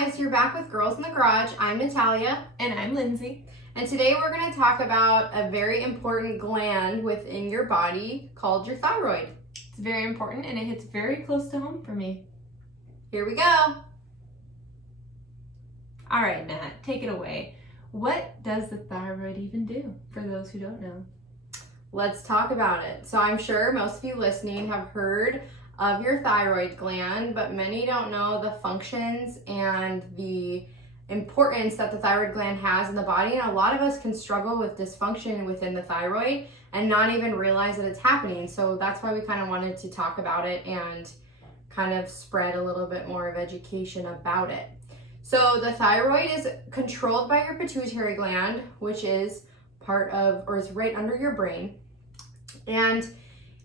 guys, you're back with Girls in the Garage. I'm Natalia. And I'm Lindsay. And today we're going to talk about a very important gland within your body called your thyroid. It's very important and it hits very close to home for me. Here we go. All right, Nat, take it away. What does the thyroid even do for those who don't know? Let's talk about it. So I'm sure most of you listening have heard of your thyroid gland, but many don't know the functions and the importance that the thyroid gland has in the body. And a lot of us can struggle with dysfunction within the thyroid and not even realize that it's happening. So that's why we kind of wanted to talk about it and kind of spread a little bit more of education about it. So the thyroid is controlled by your pituitary gland, which is part of, or is right under your brain. And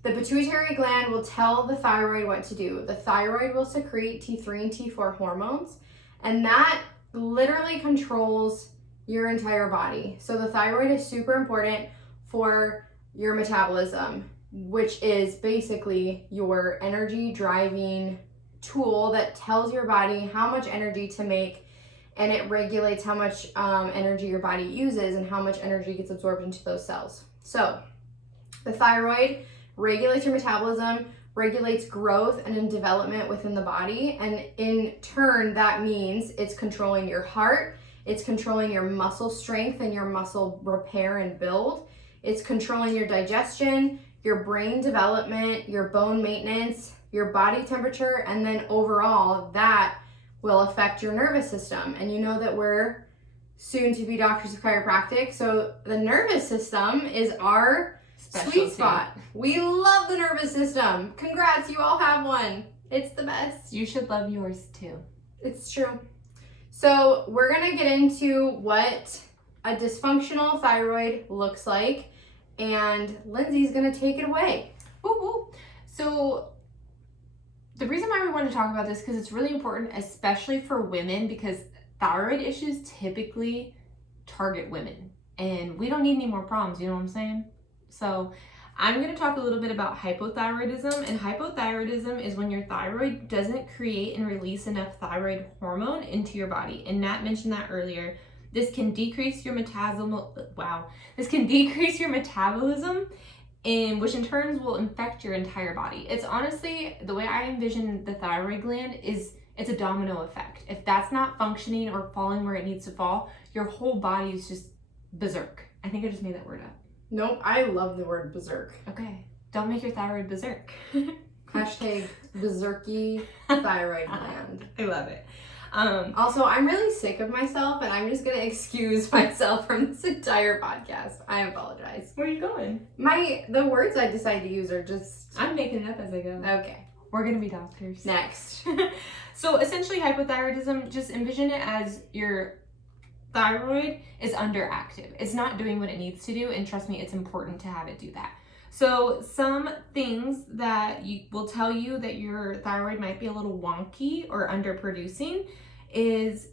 the pituitary gland will tell the thyroid what to do. The thyroid will secrete T3 and T4 hormones, and that literally controls your entire body. So the thyroid is super important for your metabolism, which is basically your energy driving tool that tells your body how much energy to make, and it regulates how much energy your body uses and how much energy gets absorbed into those cells. So the thyroid regulates your metabolism, regulates growth and in development within the body, and in turn that means it's controlling your heart, it's controlling your muscle strength and your muscle repair and build, it's controlling your digestion, your brain development, your bone maintenance, your body temperature, and then overall that will affect your nervous system. And you know that we're soon to be doctors of chiropractic, so the nervous system is our sweet spot. We love the nervous system. Congrats, you all have one. It's the best. You should love yours too. It's true. So we're gonna get into what a dysfunctional thyroid looks like, and Lindsay's gonna take it away. Woo woo. So the reason why we want to talk about this, because it's really important, especially for women, because thyroid issues typically target women, and we don't need any more problems, you know what I'm saying? So I'm going to talk a little bit about hypothyroidism, and hypothyroidism is when your thyroid doesn't create and release enough thyroid hormone into your body. And Nat mentioned that earlier. This can decrease your metabolism, and which in turn will infect your entire body. It's honestly, the way I envision the thyroid gland is it's a domino effect. If that's not functioning or falling where it needs to fall, your whole body is just berserk. I think I just made that word up. Nope, I love the word berserk. Okay, don't make your thyroid berserk. Hashtag berserky thyroid gland. I love it. Also, I'm really sick of myself, and I'm just gonna excuse myself from this entire podcast. I apologize. Where are you going? The words I decide to use are just... I'm making it up as I go. Okay. We're gonna be doctors. Next. So essentially hypothyroidism, just envision it as your thyroid is underactive. It's not doing what it needs to do, and trust me, it's important to have it do that. So some things that will tell you that your thyroid might be a little wonky or underproducing is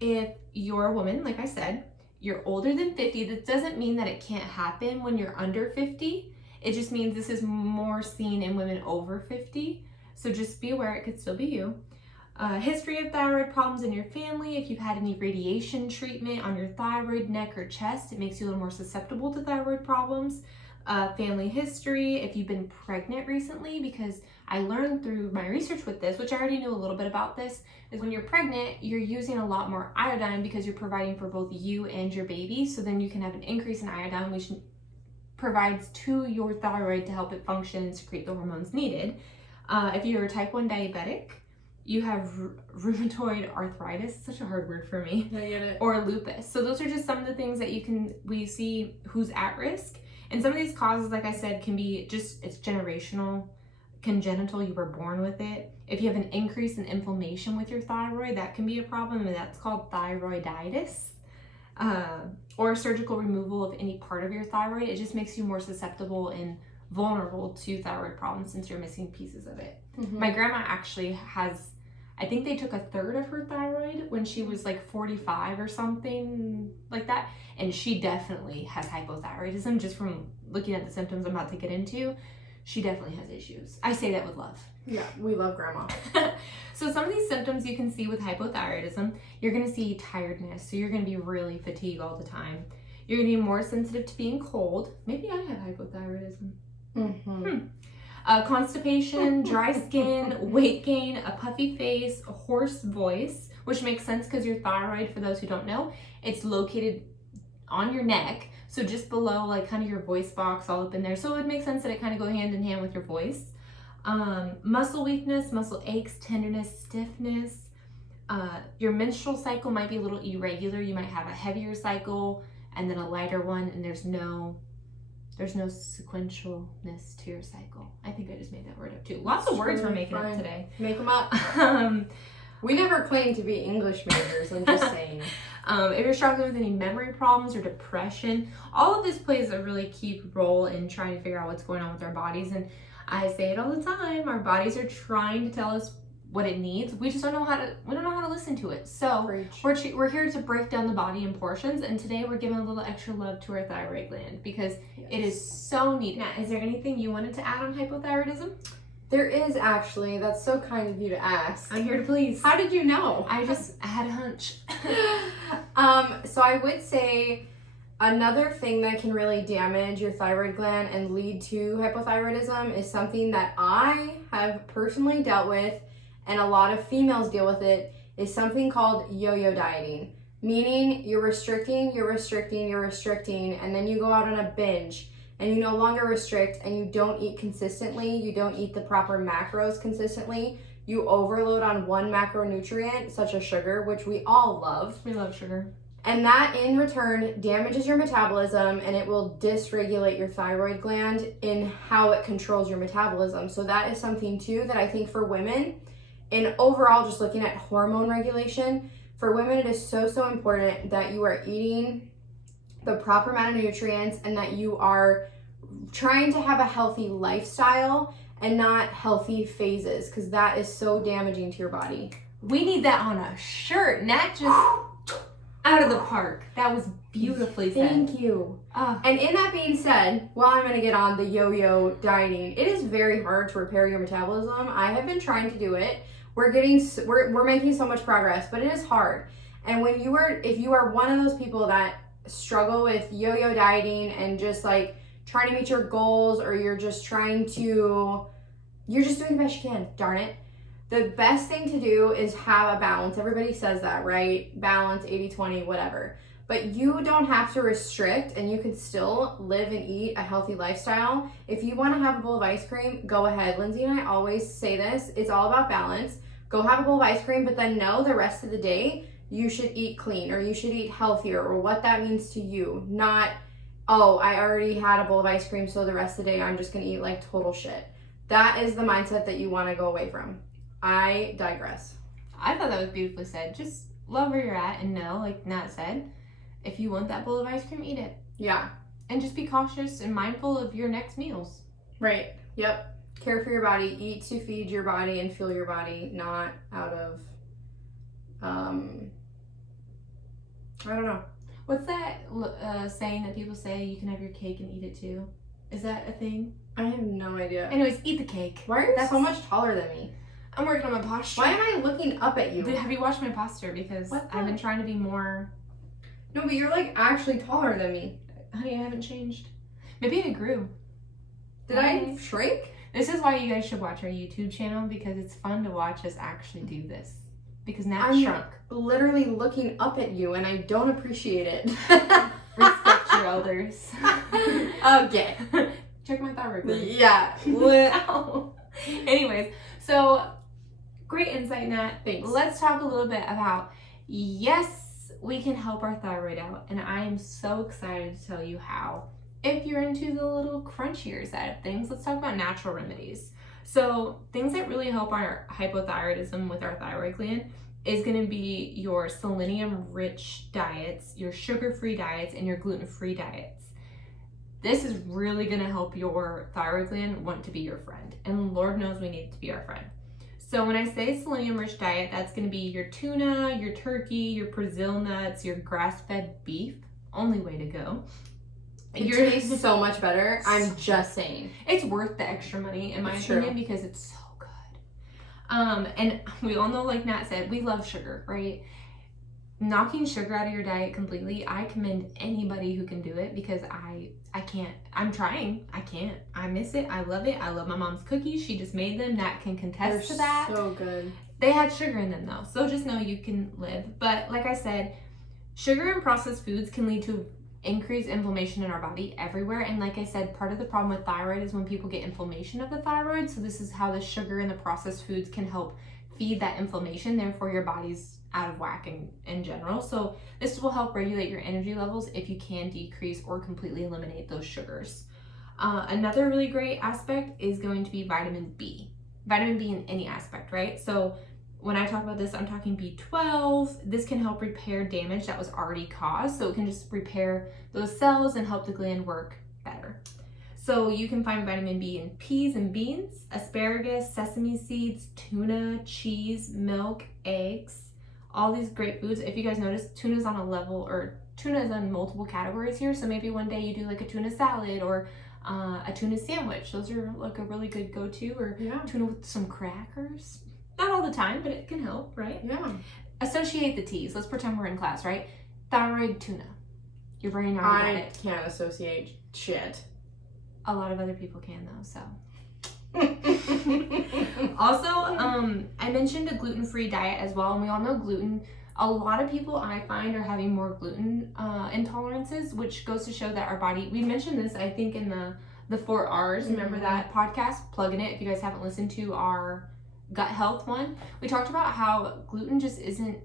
if you're a woman, like I said, you're older than 50. That doesn't mean that it can't happen when you're under 50. It just means this is more seen in women over 50. So just be aware it could still be you. History of thyroid problems in your family. If you've had any radiation treatment on your thyroid, neck, or chest, it makes you a little more susceptible to thyroid problems. Family history. If you've been pregnant recently, because I learned through my research with this, which I already knew a little bit about this, is when you're pregnant, you're using a lot more iodine because you're providing for both you and your baby. So then you can have an increase in iodine, which provides to your thyroid to help it function and secrete the hormones needed. If you're a type 1 diabetic, you have rheumatoid arthritis, such a hard word for me, I get it. or lupus. So those are just some of the things that we see who's at risk. And some of these causes, like I said, can be just, it's generational, congenital, you were born with it. If you have an increase in inflammation with your thyroid, that can be a problem, and that's called thyroiditis. Or surgical removal of any part of your thyroid. It just makes you more susceptible and vulnerable to thyroid problems since you're missing pieces of it. Mm-hmm. My grandma actually has, I think they took a third of her thyroid when she was like 45 or something like that. And she definitely has hypothyroidism just from looking at the symptoms I'm about to get into. she definitely has issues. I say that with love. Yeah, we love grandma. So some of these symptoms you can see with hypothyroidism, you're going to see tiredness. So you're going to be really fatigued all the time. You're going to be more sensitive to being cold. Maybe I have hypothyroidism. Mm-hmm. Constipation, dry skin, weight gain, a puffy face, a hoarse voice, which makes sense because your thyroid, for those who don't know, it's located on your neck. So just below, like kind of your voice box, all up in there. So it would make sense that it kind of go hand in hand with your voice. Muscle weakness, muscle aches, tenderness, stiffness. Your menstrual cycle might be a little irregular. You might have a heavier cycle and then a lighter one, and there's no sequentialness to your cycle. I think I just made that word up too. Lots of words we're making up today. Make them up. We never claim to be English majors, I'm just saying. If you're struggling with any memory problems or depression, all of this plays a really key role in trying to figure out what's going on with our bodies. And I say it all the time, our bodies are trying to tell us what it needs. We just don't know how to listen to it. So we're here to break down the body in portions, and today we're giving a little extra love to our thyroid gland because it is so neat. Now, is there anything you wanted to add on hypothyroidism? There is actually. That's so kind of you to ask. I'm here to please. How did you know? I had a hunch. So I would say another thing that can really damage your thyroid gland and lead to hypothyroidism is something that I have personally dealt with, and a lot of females deal with it, is something called yo-yo dieting. Meaning you're restricting, and then you go out on a binge and you no longer restrict and you don't eat consistently, you don't eat the proper macros consistently, you overload on one macronutrient such as sugar, which we all love. We love sugar. And that in return damages your metabolism, and it will dysregulate your thyroid gland in how it controls your metabolism. So that is something too that I think for women, and overall just looking at hormone regulation, for women it is so important that you are eating the proper amount of nutrients and that you are trying to have a healthy lifestyle and not healthy phases, because that is so damaging to your body. We need that on a shirt. Nat just out of the park. That was beautifully said. Thank you. And in that being said, well, I'm going to get on the yo-yo dieting. It is very hard to repair your metabolism. I have been trying to do it. We're making so much progress, but it is hard. And if you are one of those people that struggle with yo-yo dieting and just like trying to meet your goals, or you're just doing the best you can, darn it. The best thing to do is have a balance. Everybody says that, right? Balance, 80-20, whatever. But you don't have to restrict, and you can still live and eat a healthy lifestyle. If you want to have a bowl of ice cream, go ahead. Lindsay and I always say this. It's all about balance. Go have a bowl of ice cream, but then know the rest of the day you should eat clean, or you should eat healthier, or what that means to you. Not, oh, I already had a bowl of ice cream, so the rest of the day I'm just going to eat like total shit. That is the mindset that you want to go away from. I digress. I thought that was beautifully said. Just love where you're at and know, like Nat said, if you want that bowl of ice cream, eat it. Yeah. And just be cautious and mindful of your next meals. Right. Yep. Care for your body. Eat to feed your body and fuel your body, not out of, I don't know. What's that saying that people say, you can have your cake and eat it too? Is that a thing? I have no idea. Anyways, eat the cake. Why are you so much taller than me? I'm working on my posture. Why am I looking up at you? Have you watched my posture? Because I've been trying to be more... No, but you're like actually taller than me. Honey, I haven't changed. Maybe I grew. Did I shrink? This is why you guys should watch our YouTube channel, because it's fun to watch us actually do this. Because Nat shrunk. Literally looking up at you, and I don't appreciate it. Respect your elders. Okay. Check my thyroid gland. Yeah. Anyways, so great insight, Nat. Thanks. Let's talk a little bit about, yes, we can help our thyroid out, and I am so excited to tell you how. If you're into the little crunchier side of things, let's talk about natural remedies. So things that really help our hypothyroidism with our thyroid gland is going to be your selenium-rich diets, your sugar-free diets, and your gluten-free diets. This is really going to help your thyroid gland want to be your friend. And Lord knows we need it to be our friend. So when I say selenium-rich diet, that's going to be your tuna, your turkey, your Brazil nuts, your grass-fed beef. Only way to go. It tastes so much better. I'm just saying. It's worth the extra money, in my opinion, because it's so good. And we all know, like Nat said, we love sugar, right? Knocking sugar out of your diet completely, I commend anybody who can do it, because I can't. I'm trying. I can't. I miss it. I love it. I love my mom's cookies. She just made them. Nat can contest to that. So good. They had sugar in them though, so just know you can live. But like I said, sugar and processed foods can lead to increased inflammation in our body everywhere. And like I said, part of the problem with thyroid is when people get inflammation of the thyroid. So this is how the sugar and the processed foods can help feed that inflammation. Therefore, your body's out of whack in general. So this will help regulate your energy levels if you can decrease or completely eliminate those sugars. Another really great aspect is going to be vitamin B. Vitamin B in any aspect, right? So when I talk about this, I'm talking B12. This can help repair damage that was already caused. So it can just repair those cells and help the gland work better. So you can find vitamin B in peas and beans, asparagus, sesame seeds, tuna, cheese, milk, eggs, all these great foods. If you guys notice, tuna is on a level, or tuna is on multiple categories here. So maybe one day you do like a tuna salad or a tuna sandwich. Those are like a really good go-to, or tuna with some crackers. Not all the time, but it can help, right? Yeah. Associate the T's. Let's pretend we're in class, right? Thyroid, tuna. Your brain already got it. I can't associate shit. A lot of other people can though, so. Also, I mentioned a gluten-free diet as well, and we all know gluten. A lot of people I find are having more gluten intolerances, which goes to show that our body, we mentioned this, I think, in the 4 R's. Remember that podcast? Plug in it if you guys haven't listened to our gut health one. We talked about how gluten just isn't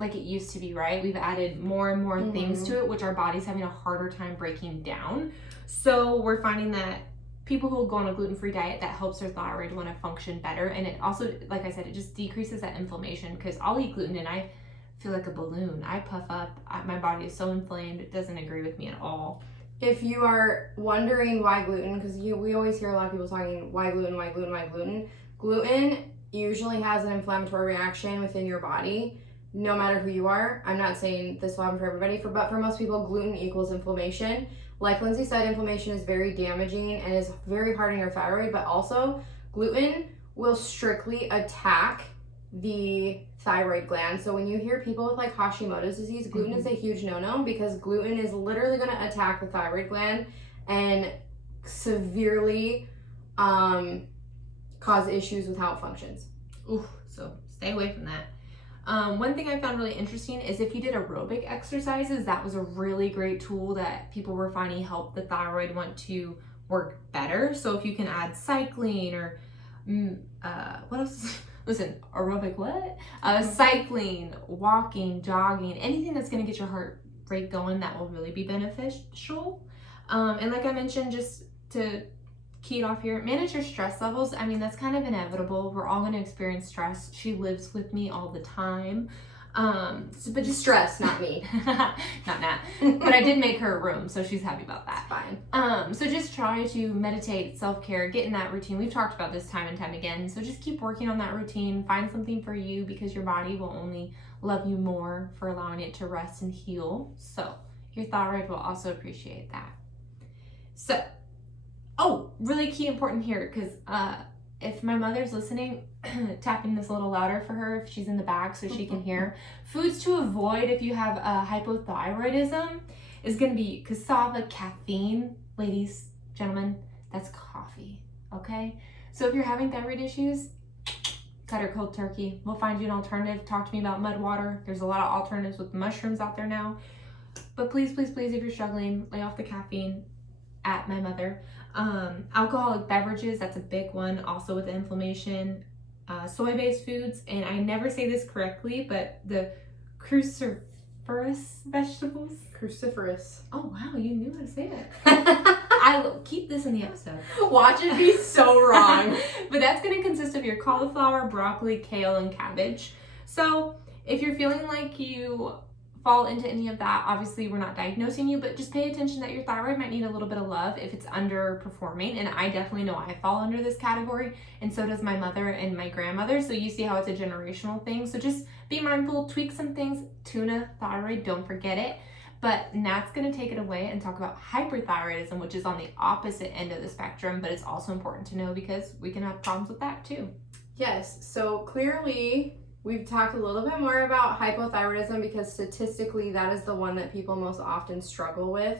like it used to be, right? We've added more and more things to it, which our body's having a harder time breaking down. So we're finding that people who go on a gluten-free diet, that helps their thyroid want to function better. And it also, like I said, it just decreases that inflammation, because I'll eat gluten and I feel like a balloon. I puff up. My body is so inflamed. It doesn't agree with me at all. If you are wondering why gluten, because we always hear a lot of people talking, why gluten, why gluten, why gluten? Gluten usually has an inflammatory reaction within your body, no matter who you are. I'm not saying this will happen for everybody, but for most people, gluten equals inflammation. Like Lindsay said, inflammation is very damaging and is very hard on your thyroid, but also gluten will strictly attack the thyroid gland. So when you hear people with like Hashimoto's disease, gluten is a huge no-no, because gluten is literally going to attack the thyroid gland and severely cause issues with how it functions. Ooh, so stay away from that. One thing I found really interesting is if you did aerobic exercises, that was a really great tool that people were finding helped the thyroid want to work better. So if you can add cycling or what else? Listen, aerobic what? Cycling, walking, jogging, anything that's going to get your heart rate going, that will really be beneficial. And like I mentioned, just to key it off here, manage your stress levels. I mean, that's kind of inevitable. We're all going to experience stress. She lives with me all the time. But just stress, not me. Not Nat. But I did make her a room, so she's happy about that. Fine. So just try to meditate, self-care, get in that routine. We've talked about this time and time again. So just keep working on that routine. Find something for you, because your body will only love you more for allowing it to rest and heal. So your thyroid will also appreciate that. So, oh, really key important here, because if my mother's listening, tapping this a little louder for her if she's in the back so she can hear. Foods to avoid if you have hypothyroidism is going to be cassava, caffeine. Ladies, gentlemen, that's coffee, okay? So if you're having thyroid issues, cut her cold turkey. We'll find you an alternative. Talk to me about mud water. There's a lot of alternatives with mushrooms out there now. But please, please, please, if you're struggling, lay off the caffeine. At my mother. Alcoholic beverages, that's a big one, also with the inflammation. Soy-based foods, and I never say this correctly, but the cruciferous vegetables. Cruciferous. Oh wow, you knew how to say it. I'll keep this in the episode. Watch it be so wrong. But that's going to consist of your cauliflower, broccoli, kale, and cabbage. So if you're feeling like you fall into any of that, obviously we're not diagnosing you, but just pay attention that your thyroid might need a little bit of love if it's underperforming. And I definitely know I fall under this category, and so does my mother and my grandmother. So you see how it's a generational thing. So just be mindful, tweak some things. Tuna, thyroid, don't forget it. But Nat's going to take it away and talk about hyperthyroidism, which is on the opposite end of the spectrum, but it's also important to know because we can have problems with that too. Yes, so clearly we've talked a little bit more about hypothyroidism because statistically that is the one that people most often struggle with.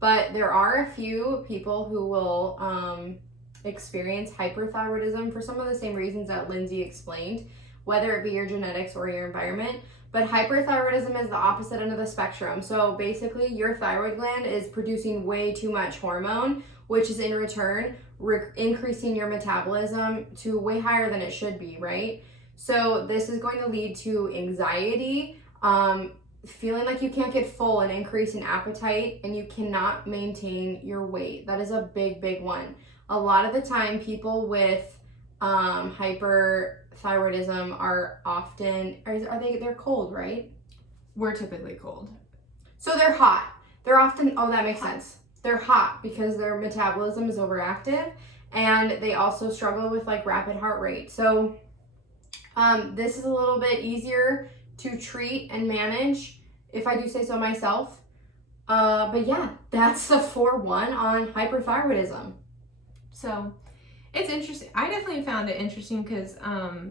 But there are a few people who will experience hyperthyroidism for some of the same reasons that Lindsay explained, whether it be your genetics or your environment. But hyperthyroidism is the opposite end of the spectrum. So basically your thyroid gland is producing way too much hormone, which is in return increasing your metabolism to way higher than it should be, right? So this is going to lead to anxiety, feeling like you can't get full, an increase in appetite, and you cannot maintain your weight. That is a big one. A lot of the time people with hyperthyroidism are often, they're cold, right? We're typically cold. So they're hot. They're often, oh, that makes sense. They're hot because their metabolism is overactive, and they also struggle with like rapid heart rate. So this is a little bit easier to treat and manage, if I do say so myself. But yeah, that's the 4-1 on hyperthyroidism. So it's interesting. I definitely found it interesting because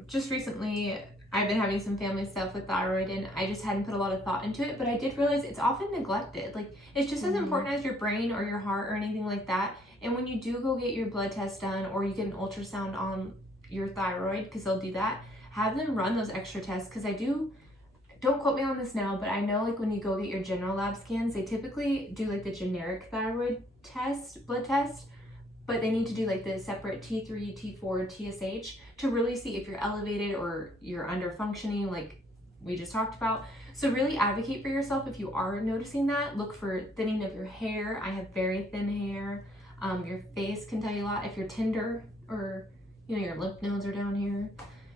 just recently I've been having some family stuff with thyroid and I just hadn't put a lot of thought into it, but I did realize it's often neglected. Like it's just as important as your brain or your heart or anything like that. And when you do go get your blood test done or you get an ultrasound on your thyroid, because they'll do that, have them run those extra tests. Because don't quote me on this now, but I know like when you go get your general lab scans, they typically do like the generic thyroid test, blood test, but they need to do like the separate T3, T4, TSH to really see if you're elevated or you're under functioning like we just talked about. So really advocate for yourself if you are noticing that. Look for thinning of your hair. I have very thin hair. Your face can tell you a lot. If you're tender or your lymph nodes are down here,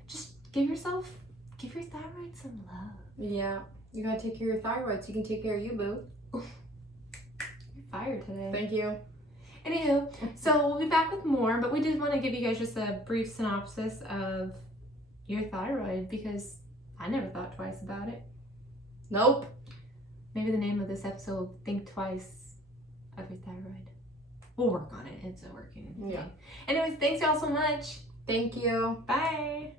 just give your thyroid some love. Yeah, you gotta take care of your thyroid so you can take care of you, boo. You're fired today. Thank you. Anywho, so we'll be back with more, but we did want to give you guys just a brief synopsis of your thyroid because I never thought twice about it. Nope. Maybe the name of this episode will think twice of your thyroid. We'll work on it. It's a working thing. Yeah. Anyways, thanks y'all so much. Thank you. Bye.